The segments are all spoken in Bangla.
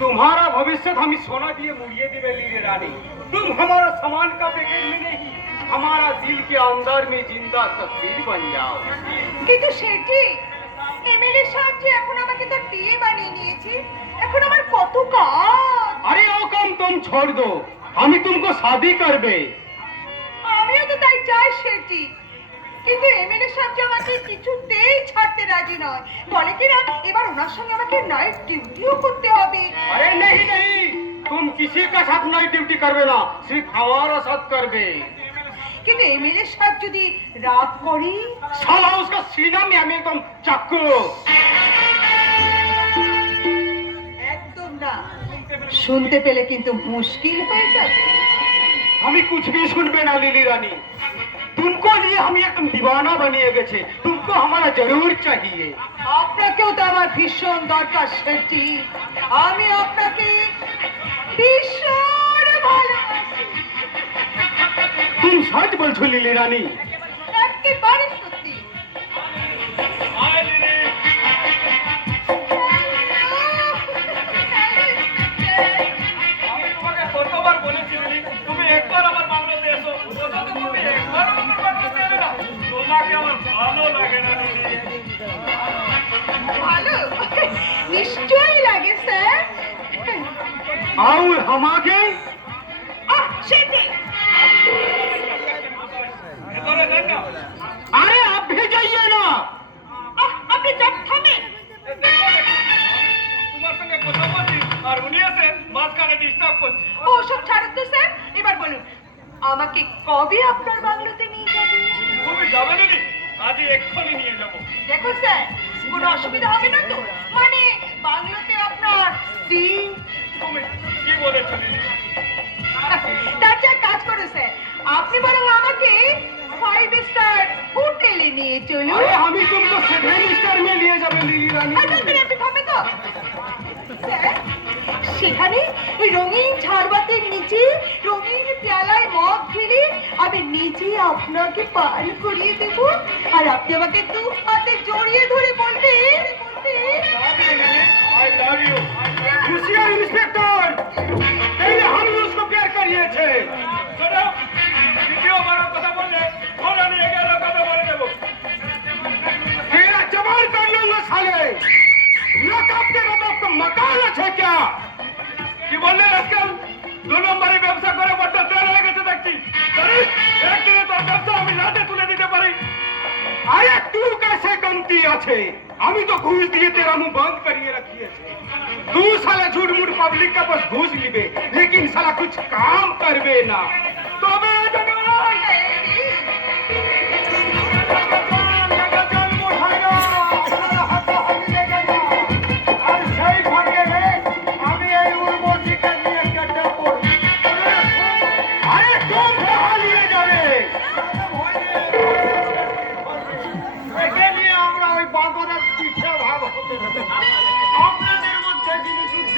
तुम्हारा भविष्य हम सोना दिए मुड़िए दिए लीले रानी तुम हमारा सामान का पैकेट में नहीं हमारा दिल के अंदर में जिंदा तस्वीर बन जाओ কিন্তু সেটি এমএলএ সাহেব যে এখন আমাকে তার বিয়ে বানিয়ে নিয়েছে এখন আমার কত কাজ अरे वो काम तुम छोड़ दो हम तुमको शादी कर दे আমিও তো তাই চাই সেটি কিন্তু এমএলএ সাহেব যে আমাকে কিছুতেই ছাড়তে রাজি নয় বলে কি না এবার ওনার সঙ্গে আমাকে নাইট ডিউটিও করতে হবে अरे नहीं नहीं तुम किसी का साथ नहीं ड्यूटी करबे ना सिर्फ हमारा साथ करबे কিন্তু এমএলএ সাহেব যদি রাগ করি साला उसका सीना में हमें एकदम चाकू একদম না শুনতে পেলে কিন্তু মুশকিল হয়ে যাবে हमें कुछ भी सुनबे ना लिली रानी तुमको लिए हम एकदम दीवाना बनिए गए छे तुमको हमारा जरूर चाहिए আপনাকেও তো আমার ভীষণ দরকার সেটি আমি আপনাকে তুমি সহজ বলছো লিলি রানী। একেবারে और हम आगे আহ, সেটি ভেতরে যান না। अरे आप भी जाइए ना আহ, আপনি চুপ থামেন এ দেখো, তোমার সঙ্গে কথা বলছি আর উনি এসে মাঝখানে ডিস্টার্ব করছে ও সব ছাড়ুন তো স্যার এবার বলুন আমাকে কবে আপনার বাংলোতে নিয়ে যাবেন তুমি যাবে দিদি আজই এক্ষুনি নিয়ে যাবো দেখুন স্যার কোনো অসুবিধা হবে না তো মানে বাংলোতে আপনার স্ত্রী তুমি কি কাজ করেছে। আপনি বরং আমাকে ফাইভ স্টার হোটেলে নিয়ে চলুন। আমি মানে সেখানে রঙিন ঝাড়বাতির নিচে রঙিন পেয়ালায় মগ ঢেলে আমি নিজে আপনাকে পান করিয়ে দেবো। আর আপনি আমাকে দু হাতে জড়িয়ে ধরে বলবেন হুশিয়ার ইন্সপেক্টর এই যে হামলু উসকো পেয়ার করিয়েছে। দ্বিতীয়বার কথা বললে ধরে নিয়ে গেল কথা বলে দেব। এরা জবান কাটলো সালে? লোক আপনার মকান আছে क्या कैसे गलती আছে আমি তো ঘুষ দিয়ে तेरा मुंह बंद करिए रखिए तू साला झूठ मूठ पब्लिक का बस घूस लिबे लेकिन साला कुछ काम करबे ना तबे जगवान আরে তোম হারিয়ে যাবে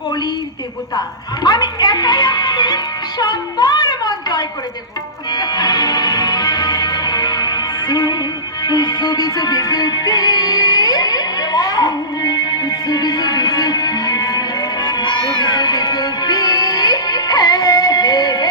কলির দেবতা আমি একাই আপনাদের সবার মন জয় করে দেব। হে হে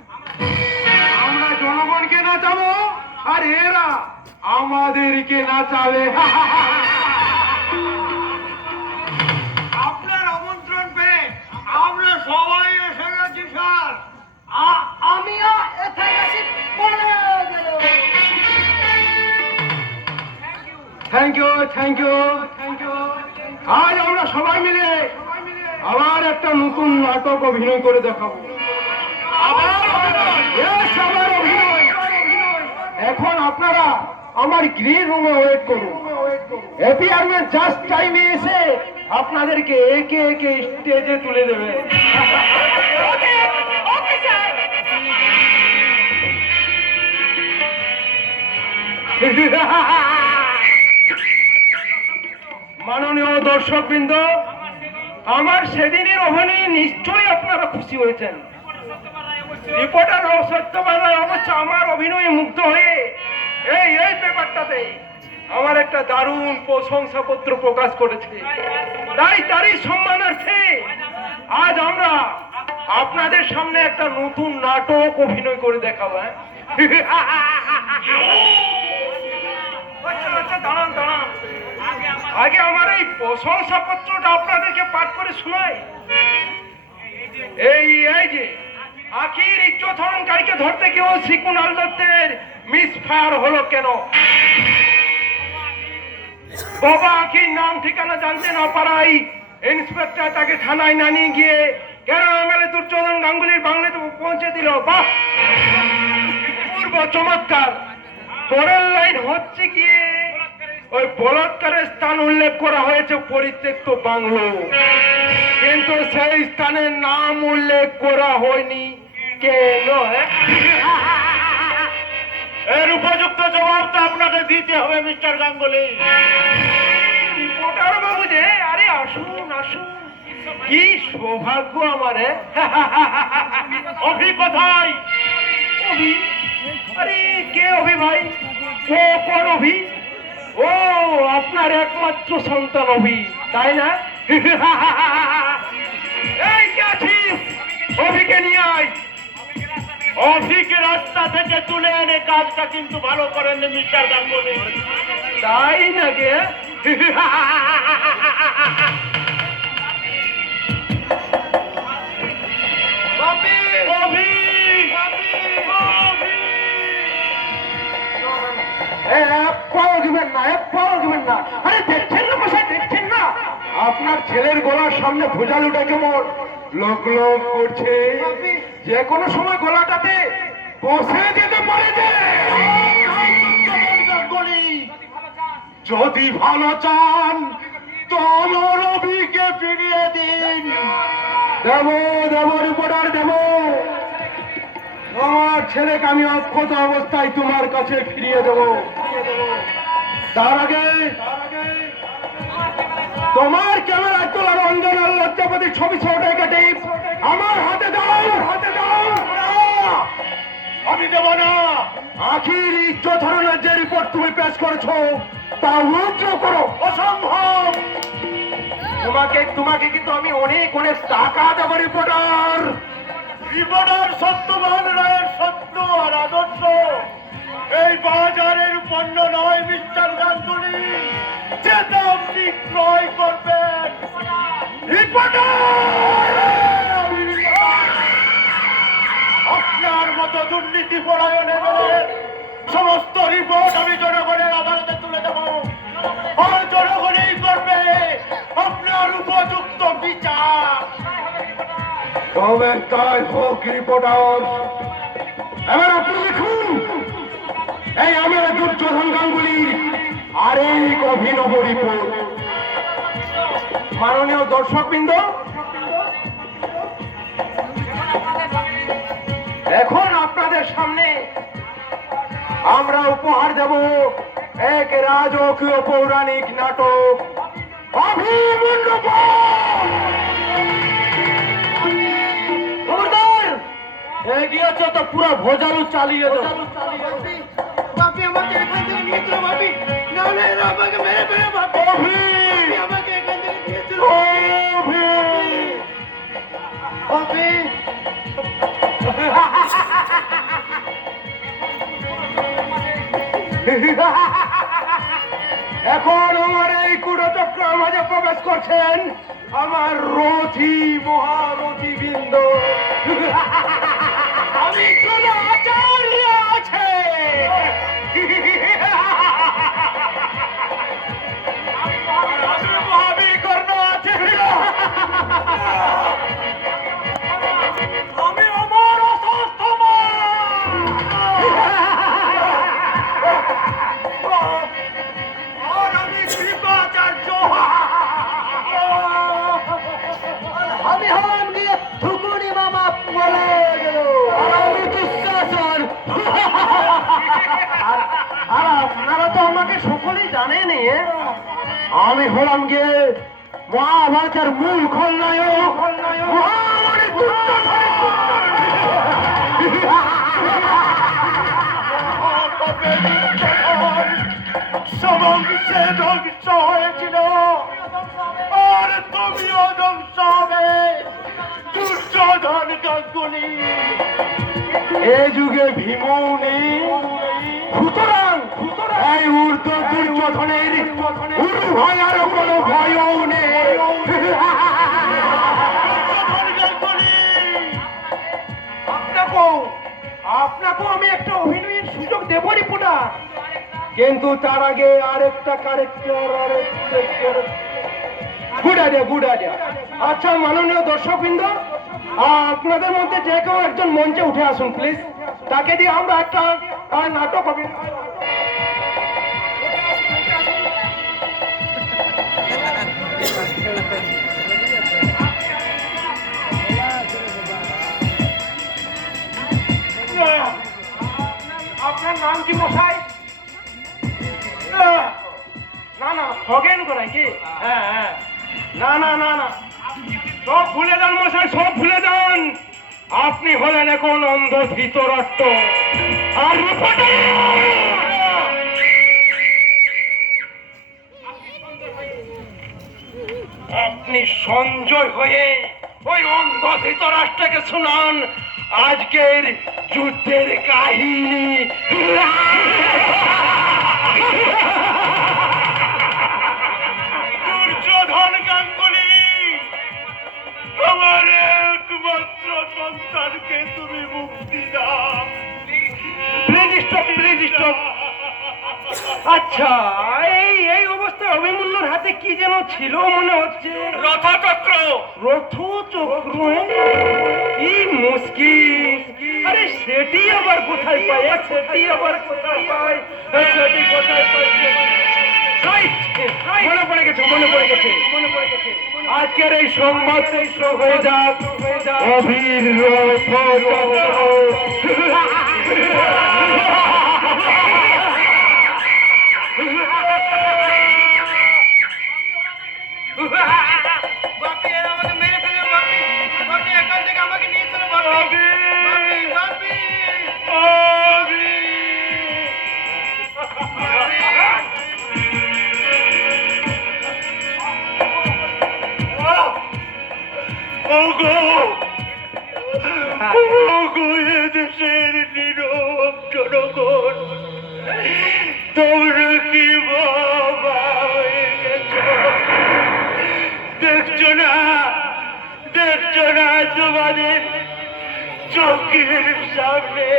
আমরা জনগণকে নাচাবো আর এরা আমাদেরকে নাচাবে। আপনার আমন্ত্রণ পেয়ে আমরা সবাই এসে গেছি স্যার। আমিও বলে গেল thank you thank you thank you আজ আমরা সবাই মিলে আবার একটা নতুন নাটক অভিনয় করে দেখাবো। এখন আপনারা আমার গ্রিন রুমে ওয়েট করুন। এপিআরমেন্ট জাস্ট টাইমে এসে আপনাদেরকে একে একে স্টেজে তুলে দেবে। মাননীয় দর্শকবৃন্দ, আমার সেদিনের অভিনয়ে নিশ্চয়ই আপনারা খুশি হয়েছেন। রিপোর্টার ও সত্যবাজার অবশ্য আমার অভিনয়ে মুগ্ধ হয়ে এই এই পেপারটাতে আমার একটা দারুণ প্রশংসাপত্র প্রকাশ করেছে তাই তারই সম্মানার্থে আজ আমরা আপনাদের সামনে একটা নতুন নাটক অভিনয় করে দেখাবো হ্যাঁ? আগে আমার এই প্রশংসাপত্রটা আপনাদেরকে পাঠ করে শোনাই এই এই যে আখির ইজ্জত হরণকারীকে ধরতে কেউ শিকুন আলদত্তের মিস ফায়ার হলো কেন? বাবা আখির নাম ঠিকানা জানতে না পারাই ইন্সপেক্টর তাকে থানায় না নিয়ে গিয়ে কেন এমএলএ দুর্যোধন গাঙ্গুলির বাংলাতে পৌঁছে দিল? বাহ! পূর্ব চমৎকার। পরের লাইন হচ্ছে গিয়ে ওই বলৎকারের স্থান উল্লেখ করা হয়েছে পরিত্যক্ত বাংলো। কিন্তু সেই স্থানের নাম উল্লেখ করা হয়নি। কেন হ্যাঁ? এর উপযুক্ত জবাব তো আপনাকে দিতে হবে মিস্টার গাঙ্গুলি। রিপোর্টার বাবু যে আরে আসুন আসুন। কি সৌভাগ্য আমারে অভি কোথায়? অভি? আরে কে অভি ভাই? ও কোন অভি? ও আপনার একমাত্র সন্তান অভি তাই না? এই কে আছিস? অভিকে নিয়ে আয়। অভিকে রাস্তা থেকে তুলে এনে কাজটা কিন্তু ভালো করেন মিস্টার গাঙ্গুলি। তাই নাকি? অভি অভি অভি আরে দেখছেন না মশাই দেখছেন না? আপনার ছেলের গলার সামনে ভোজালুটা কেমন লোক লোক করছে। যে কোনো সময় গলাটাতে বসে যেতে পারে যে। যদি ভালো চান তোমার অভিকে ফিরিয়ে দিন। দেব দেব, রিপোর্টার, দেব। আমার ছেলেকে আমি অক্ষত অবস্থায় তোমার কাছে ফিরিয়ে দেব। তার আগে তোমার ক্যামেরা তোলা রঞ্জন আর লজ্জাপতি ছবি ছটা কেটে আখির ইজ্জত ধরনের যে রিপোর্ট তুমি পেশ করেছ, তা উইথড্র করো, অসম্ভব। তোমাকে তোমাকে কিন্তু আমি অনেক অনেক টাকা দেবো রিপোর্টার রিপোর্টার সত্যবান রায়ের সত্য আর আদর্শ। এই বাজারের পণ্য নয়, মিস্টার গাঙ্গুলি। যেটা আপনি ক্রয় করবেন রিপোর্টার মতো দুর্নীতি পরায়ণের সমস্ত রিপোর্ট আমি জনগণের আদালতে তুলে দেব। আর জনগণই করবে আপনার উপযুক্ত বিচার। তবে তাই হোক রিপোর্টার এবার আপনি লিখুন এই আমার দুর্যোধন গাঙ্গুলি আরেক অভিনব রিপোর্ট মাননীয় দর্শকবৃন্দ এখন আপনাদের সামনে আমরা উপহার দেব এক রাজকীয় পৌরাণিক নাটক। এগিয়েছে তো পুরো ভোজালু চালিয়ে দেবো বাপি আমাকে এখান থেকে নিয়ে চলো ভাবি। না হলে এরা আমাকে মেরে ফেলে ভাবি। আমাকে এখান থেকে নিয়ে চলো ভাবি এখন আমার এই কুড়চক্রের মাঝে প্রবেশ করছেন আমার রথি মহারথি বৃন্দ আমি জানেন? আমি হলাম গিয়ে মহাভারতের মূল খলনায়ক। আর তুমিও এ যুগে ভীমও নেই সুতরাং এই ঊর্ধ্ব দুর্যোধনের উরু ভাঙার কোনো ভয়ও নেই। আপনাকেও আপনাকেও আমি একটা অভিনয়ের সুযোগ দেবো রিপোর্টার কিন্তু তার আগে আরেকটা ক্যারেক্টার আরেকটা গুড আইডিয়া গুড আইডিয়া আচ্ছা মাননীয় দর্শকবৃন্দ আপনাদের মধ্যে যে কেউ একজন মঞ্চে উঠে আসুন প্লিজ তাকে দিয়ে আমরা একটা নাটক হবে। আপনার নাম কি মশাই না না খগেন করে কি না না না না। সব ভুলে যান মশাই, সব ভুলে যান। আপনি হলেন এখন অন্ধ ধৃতরাট্ট আর আপনি সঞ্জয় হয়ে ওই অন্ধ ধৃতরাষ্ট্রকে শোনান। আজকের যুদ্ধের কাহিনী। দুর্যোধন গাঙ্গুলি আমার একমাত্র সন্তানকে তুমি মুক্তি দাও। প্লিজ স্টপ প্লিজ স্টপ আচ্ছা এই এই অবস্থায় অভিমন্যুর হাতে কি যেন ছিল মনে হচ্ছে? রথচক্র। রথচক্র? কি মুশকিল। আরে সেটি আবার কোথায় পায় সেটি আবার কোথায় পায় সেটি কোথায় পায় মনে পড়ে গেছে মনে পড়ে গেছে। মনে পড়ে গেছে আজকের এই সংবাদ শেষ হয়ে যাক। অভির এরা আমাকে মেরে ফেলে বাপি বাপি এখান থেকে আমাকে নিয়ে চলো বাপি বাপি বাপি সামনে।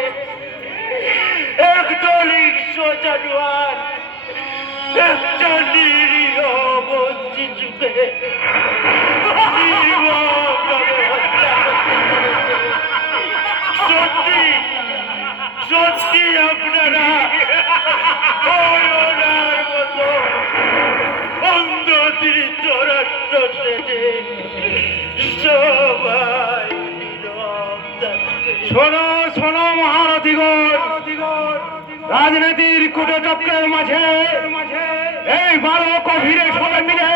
একদল ইকশো জানুয়ার একটা নিরীহ বঞ্চিতকে সত্যি সত্যি আপনারা ওনার মতো অন্ধ ধৃতরাষ্ট্র সেজে সবাই নীরব রাজনীতির কুটচক্রের মাঝে এই বারো কভিরে সবাই মিলে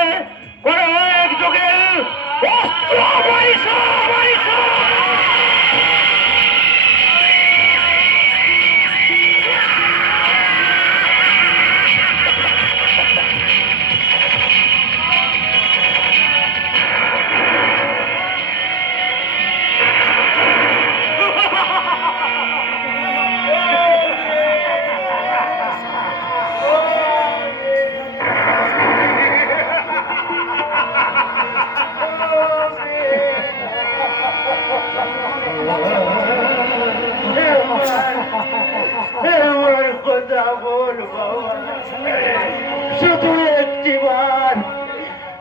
শুধু একটিবার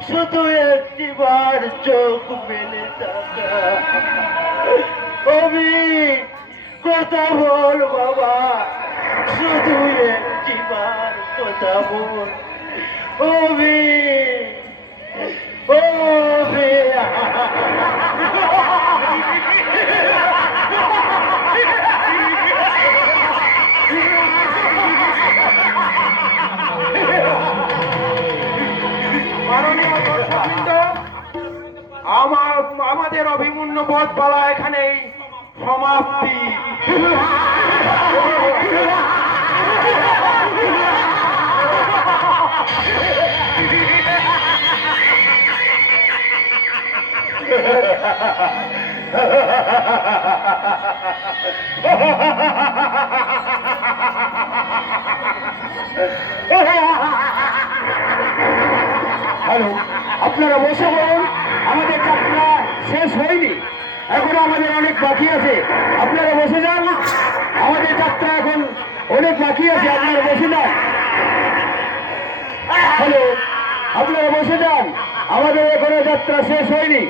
শুধু একটিবার চোখ মেলে আমি কথা বল বাবা। শুধু একটিবার কথা বল। অভি অভি হ্যালো, আপনারা বসে বলুন আমাদের যাত্রা শেষ হয়নি। এখনও আমাদের অনেক বাকি আছে। আপনারা বসে যান। আমাদের যাত্রা এখন অনেক বাকি আছে, আপনারা বসে যান। হ্যালো, আপনারা বসে যান। আমাদের এখনও যাত্রা শেষ হয়নি।